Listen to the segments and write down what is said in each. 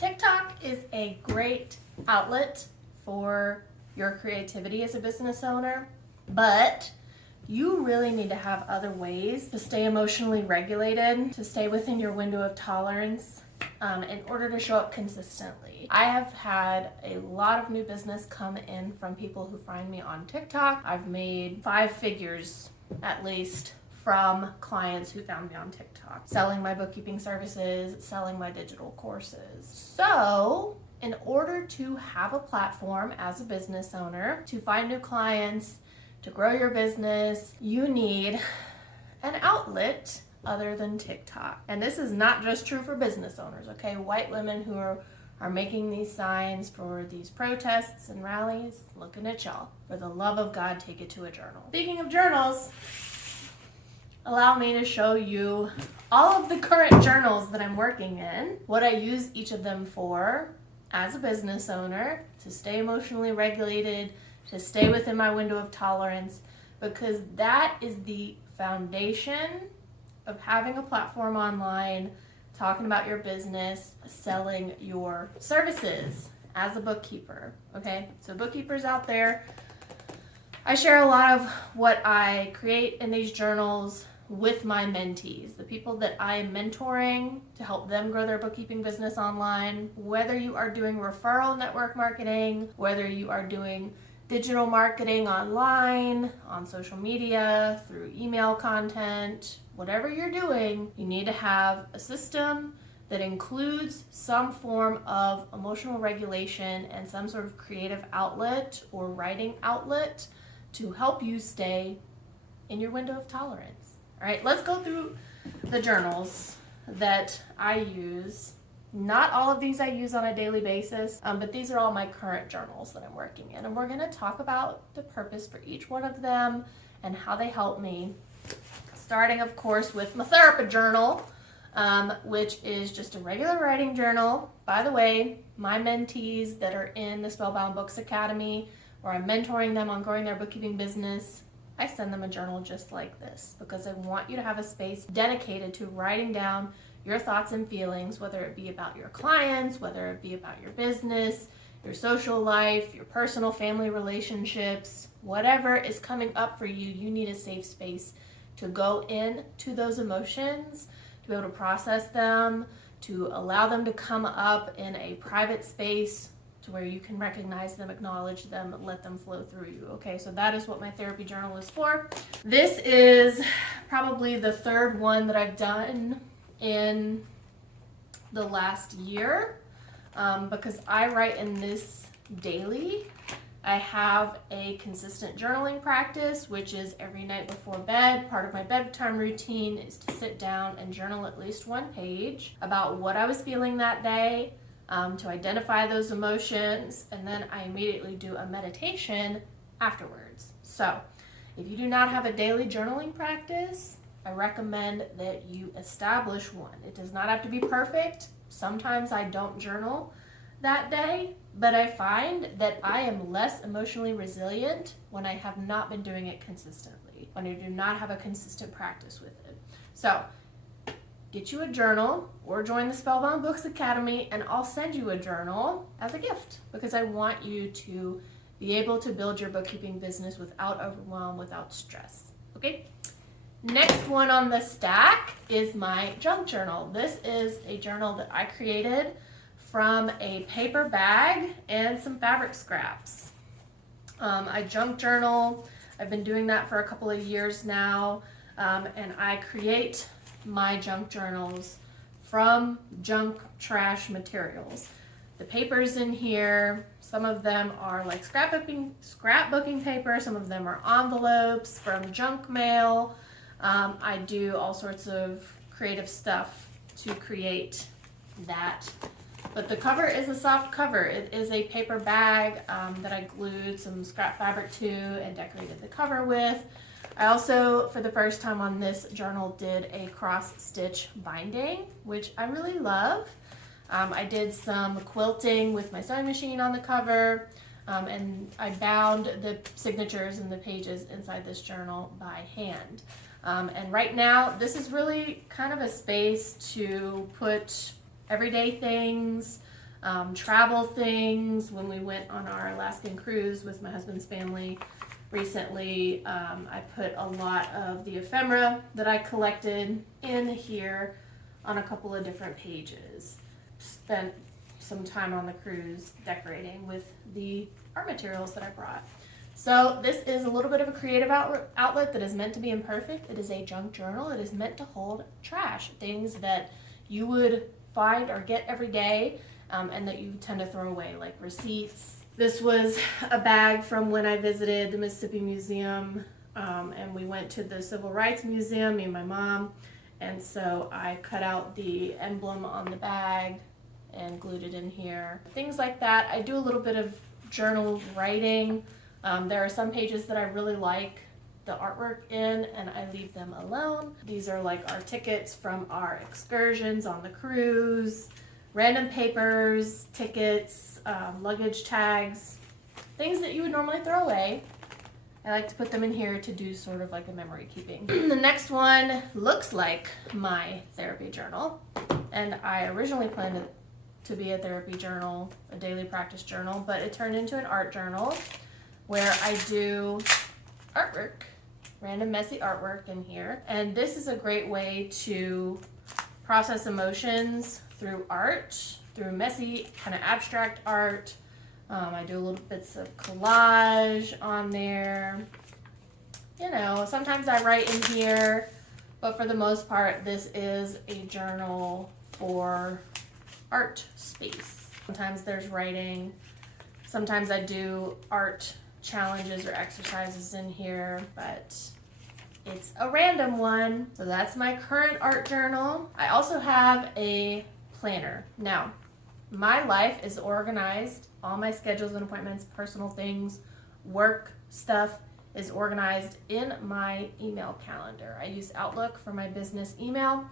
TikTok is a great outlet for your creativity as a business owner, but you really need to have other ways to stay emotionally regulated, to stay within your window of tolerance in order to show up consistently. I have had a lot of new business come in from people who find me on TikTok. I've made 5 figures at least from clients who found me on TikTok, selling my bookkeeping services, selling my digital courses. So in order to have a platform as a business owner, to find new clients, to grow your business, you need an outlet other than TikTok. And this is not just true for business owners, okay? White women who are making these signs for these protests and rallies, looking at y'all. For the love of God, take it to a journal. Speaking of journals, allow me to show you all of the current journals that I'm working in, what I use each of them for as a business owner, to stay emotionally regulated, to stay within my window of tolerance, because that is the foundation of having a platform online, talking about your business, selling your services as a bookkeeper, okay? So bookkeepers out there, I share a lot of what I create in these journals with my mentees, the people that I am mentoring to help them grow their bookkeeping business online. Whether you are doing referral network marketing, whether you are doing digital marketing online, on social media, through email content, whatever you're doing, you need to have a system that includes some form of emotional regulation and some sort of creative outlet or writing outlet to help you stay in your window of tolerance. All right, let's go through the journals that I use. Not all of these I use on a daily basis, but these are all my current journals that I'm working in. And we're going to talk about the purpose for each one of them and how they help me. Starting, of course, with my therapy journal, which is just a regular writing journal. By the way, my mentees that are in the Spellbound Books Academy, where I'm mentoring them on growing their bookkeeping business, I send them a journal just like this because I want you to have a space dedicated to writing down your thoughts and feelings, whether it be about your clients, whether it be about your business, your social life, your personal family relationships, whatever is coming up for you, you need a safe space to go into those emotions, to be able to process them, to allow them to come up in a private space to where you can recognize them, acknowledge them, let them flow through you. Okay, so that is what my therapy journal is for. This is probably the third one that I've done in the last year because I write in this daily. I have a consistent journaling practice, which is every night before bed. Part of my bedtime routine is to sit down and journal at least 1 page about what I was feeling that day, to identify those emotions, and then I immediately do a meditation afterwards. So if you do not have a daily journaling practice, I recommend that you establish one. It does not have to be perfect. Sometimes I don't journal that day, but I find that I am less emotionally resilient when I have not been doing it consistently, when I do not have a consistent practice with it. So get you a journal or join the Spellbound Books Academy and I'll send you a journal as a gift because I want you to be able to build your bookkeeping business without overwhelm, without stress. Okay? Next one on the stack is my junk journal. This is a journal that I created from a paper bag and some fabric scraps. I junk journal. I've been doing that for a couple of years now, and I create my junk journals from junk trash materials. The papers in here, some of them are like scrapbooking paper, some of them are envelopes from junk mail. I do all sorts of creative stuff to create that. But the cover is a soft cover. It is a paper bag that I glued some scrap fabric to and decorated the cover with. I also, for the first time on this journal, did a cross-stitch binding, which I really love. I did some quilting with my sewing machine on the cover, and I bound the signatures and the pages inside this journal by hand. And right now, this is really kind of a space to put everyday things, travel things. When we went on our Alaskan cruise with my husband's family recently, I put a lot of the ephemera that I collected in here on a couple of different pages. Spent some time on the cruise decorating with the art materials that I brought. So this is a little bit of a creative outlet that is meant to be imperfect. It is a junk journal. It is meant to hold trash, things that you would find or get every day, and that you tend to throw away, like receipts. This was a bag from when I visited the Mississippi Museum, and we went to the Civil Rights Museum, me and my mom, and so I cut out the emblem on the bag and glued it in here. Things like that. I do a little bit of journal writing. There are some pages that I really like the artwork in, and I leave them alone. These are like our tickets from our excursions on the cruise, random papers, tickets, luggage tags, things that you would normally throw away. I like to put them in here to do sort of like a memory keeping. The next one looks like my therapy journal, and I originally planned it to be a therapy journal, a daily practice journal, but it turned into an art journal where I do artwork, random messy artwork in here. And this is a great way to process emotions through art, through messy, kind of abstract art. I do little bits of collage on there. You know, sometimes I write in here, but for the most part, this is a journal for art space. Sometimes there's writing. Sometimes I do art challenges or exercises in here, but it's a random one. So that's my current art journal. I also have a planner. Now, my life is organized. All my schedules and appointments, personal things, work stuff is organized in my email calendar. I use Outlook for my business email,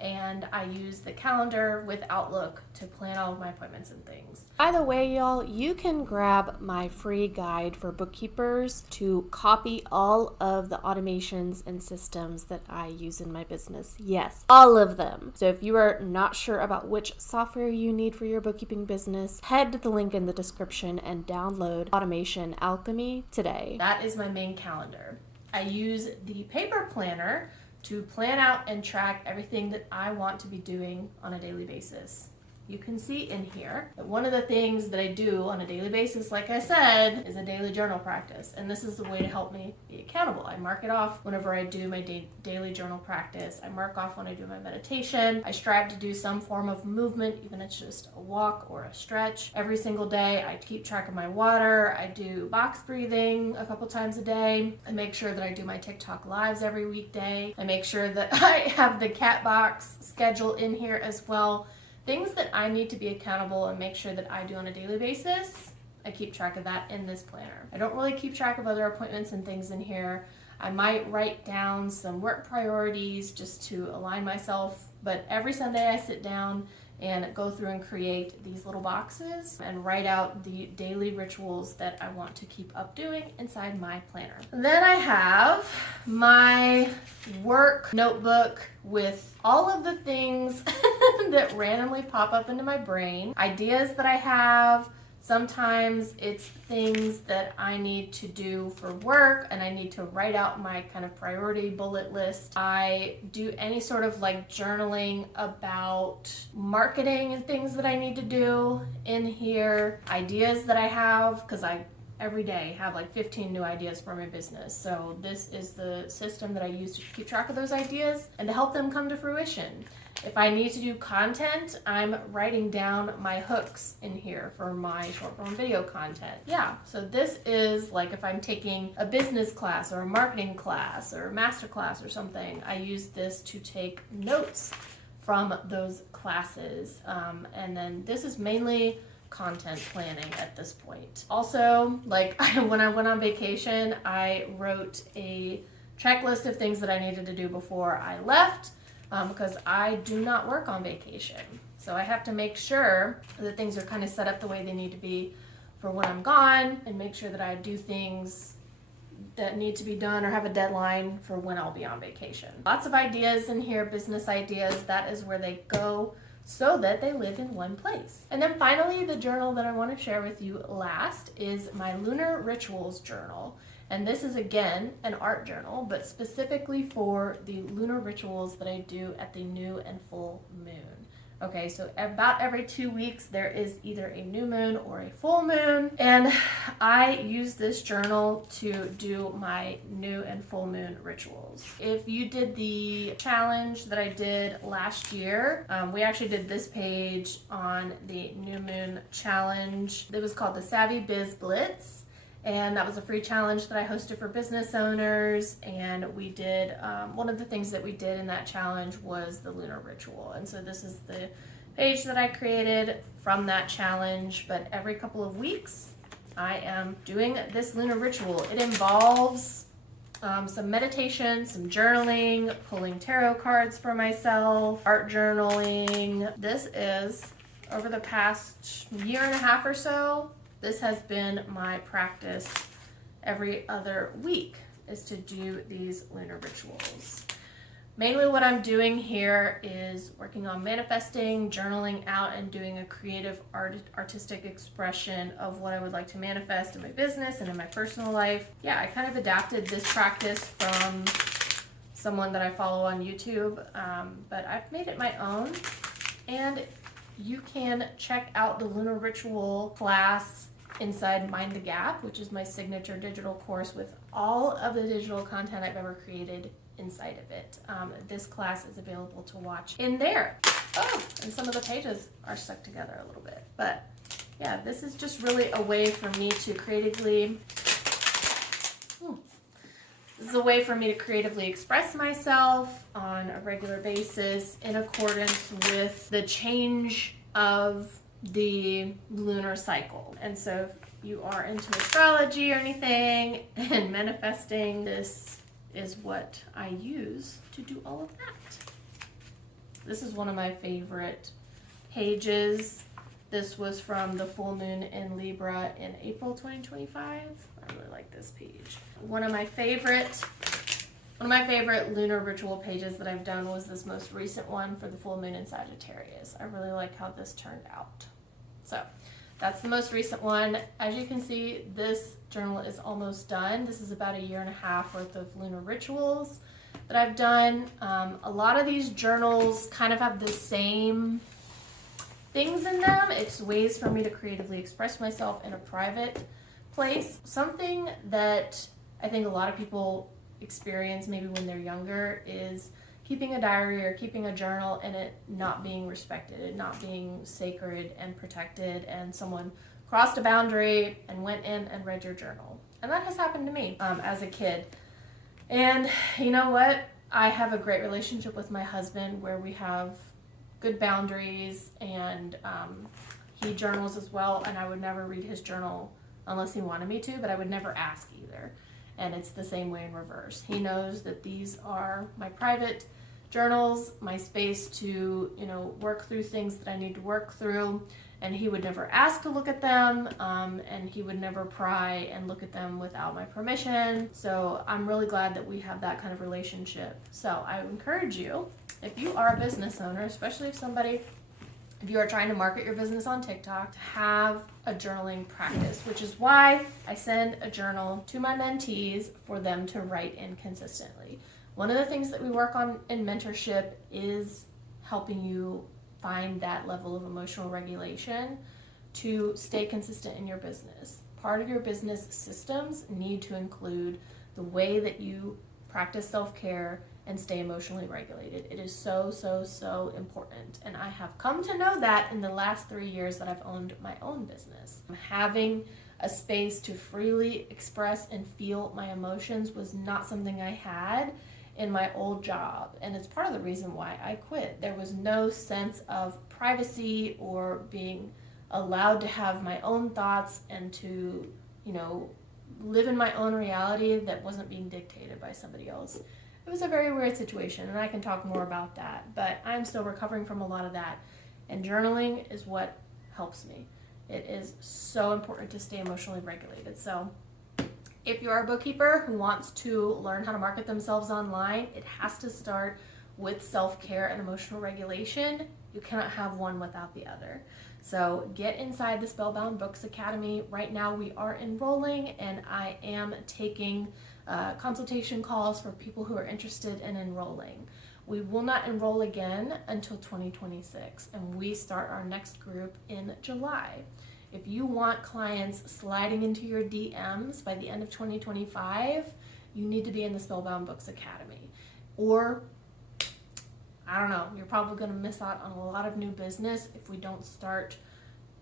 and I use the calendar with Outlook to plan all of my appointments and things. By the way, y'all, you can grab my free guide for bookkeepers to copy all of the automations and systems that I use in my business. Yes, all of them. So if you are not sure about which software you need for your bookkeeping business, head to the link in the description and download Automation Alchemy today. That is my main calendar. I use the paper planner to plan out and track everything that I want to be doing on a daily basis. You can see in here that one of the things that I do on a daily basis, like I said, is a daily journal practice. And this is the way to help me be accountable. I mark it off whenever I do my daily journal practice. I mark off when I do my meditation. I strive to do some form of movement, even if it's just a walk or a stretch. Every single day, I keep track of my water. I do box breathing a couple times a day. I make sure that I do my TikTok lives every weekday. I make sure that I have the cat box schedule in here as well. Things that I need to be accountable and make sure that I do on a daily basis, I keep track of that in this planner. I don't really keep track of other appointments and things in here. I might write down some work priorities just to align myself, but every Sunday I sit down and go through and create these little boxes and write out the daily rituals that I want to keep up doing inside my planner. Then I have my work notebook with all of the things that randomly pop up into my brain, ideas that I have. Sometimes it's things that I need to do for work and I need to write out my kind of priority bullet list. I do any sort of like journaling about marketing and things that I need to do in here. Ideas that I have, because I every day have like 15 new ideas for my business. So this is the system that I use to keep track of those ideas and to help them come to fruition. If I need to do content, I'm writing down my hooks in here for my short form video content. Yeah, so this is like if I'm taking a business class or a marketing class or a master class or something, I use this to take notes from those classes. And then this is mainly content planning at this point. Also, like when I went on vacation, I wrote a checklist of things that I needed to do before I left. Because I do not work on vacation. So I have to make sure that things are kind of set up the way they need to be for when I'm gone and make sure that I do things that need to be done or have a deadline for when I'll be on vacation. Lots of ideas in here, business ideas, that is where they go. so that they live in one place. And then finally, the journal that I want to share with you last is my Lunar Rituals journal. And this is again an art journal, but specifically for the lunar rituals that I do at the new and full moon. Okay, so about every 2 weeks there is either a new moon or a full moon, and I use this journal to do my new and full moon rituals. If you did the challenge that I did last year, we actually did this page on the new moon challenge. It was called the Savvy Biz Blitz. And that was a free challenge that I hosted for business owners. And we did, one of the things that we did in that challenge was the lunar ritual. And so this is the page that I created from that challenge. But every couple of weeks, I am doing this lunar ritual. It involves some meditation, some journaling, pulling tarot cards for myself, art journaling. This is, over the past year and a half or so, this has been my practice every other week, is to do these lunar rituals. Mainly what I'm doing here is working on manifesting, journaling out, and doing a creative artistic expression of what I would like to manifest in my business and in my personal life. Yeah, I kind of adapted this practice from someone that I follow on YouTube, but I've made it my own. And you can check out the lunar ritual class inside Mind the Gap, which is my signature digital course with all of the digital content I've ever created inside of it. This class is available to watch in there. Oh, and some of the pages are stuck together a little bit. But yeah, this is just really a way for me to creatively, this is a way for me to creatively express myself on a regular basis in accordance with the change of the lunar cycle. And so if you are into astrology or anything and manifesting, this is what I use to do all of that. This is one of my favorite pages. This was from the full moon in Libra in April 2025. I really like this page. One of my favorite lunar ritual pages that I've done was this most recent one for the full moon in Sagittarius. I really like how this turned out. So that's the most recent one. As you can see, this journal is almost done. This is about a year and a half worth of lunar rituals that I've done. A lot of these journals kind of have the same things in them. It's ways for me to creatively express myself in a private place. Something that I think a lot of people experience maybe when they're younger is keeping a diary or keeping a journal and it not being respected, it not being sacred and protected, and someone crossed a boundary and went in and read your journal. And that has happened to me as a kid. And you know what? I have a great relationship with my husband where we have good boundaries, and he journals as well, and I would never read his journal unless he wanted me to, but I would never ask either. And it's the same way in reverse. He knows that these are my private journals, my space to, work through things that I need to work through, and he would never ask to look at them, and he would never pry and look at them without my permission. So I'm really glad that we have that kind of relationship. So I encourage you, if you are a business owner, especially if you are trying to market your business on TikTok, to have a journaling practice, which is why I send a journal to my mentees for them to write in consistently. One of the things that we work on in mentorship is helping you find that level of emotional regulation to stay consistent in your business. Part of your business systems need to include the way that you practice self-care and stay emotionally regulated. It is so, so, so important. And I have come to know that in the last 3 years that I've owned my own business. Having a space to freely express and feel my emotions was not something I had in my old job. And it's part of the reason why I quit. There was no sense of privacy or being allowed to have my own thoughts and to, live in my own reality that wasn't being dictated by somebody else. It was a very weird situation, and I can talk more about that, but I'm still recovering from a lot of that, and journaling is what helps me. It is so important to stay emotionally regulated. So if you are a bookkeeper who wants to learn how to market themselves online, it has to start with self-care and emotional regulation You cannot have one without the other. So get inside the Spellbound Books Academy. Right now we are enrolling, and I am taking consultation calls for people who are interested in enrolling. We will not enroll again until 2026, and we start our next group in July. If you want clients sliding into your DMs by the end of 2025, you need to be in the Spellbound Books Academy. Or, I don't know, you're probably going to miss out on a lot of new business if we don't start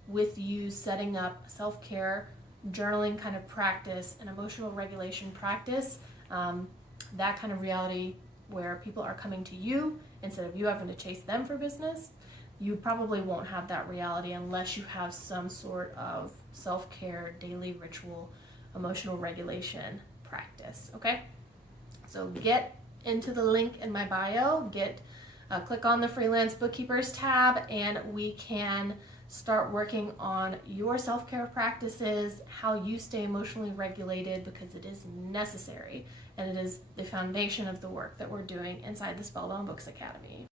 with you setting up self-care, journaling kind of practice, and emotional regulation practice, that kind of reality where people are coming to you instead of you having to chase them for business. You probably won't have that reality unless you have some sort of self-care, daily ritual, emotional regulation practice, okay? So get into the link in my bio, click on the Freelance Bookkeepers tab, and we can start working on your self-care practices, how you stay emotionally regulated, because it is necessary and it is the foundation of the work that we're doing inside the Spellbound Books Academy.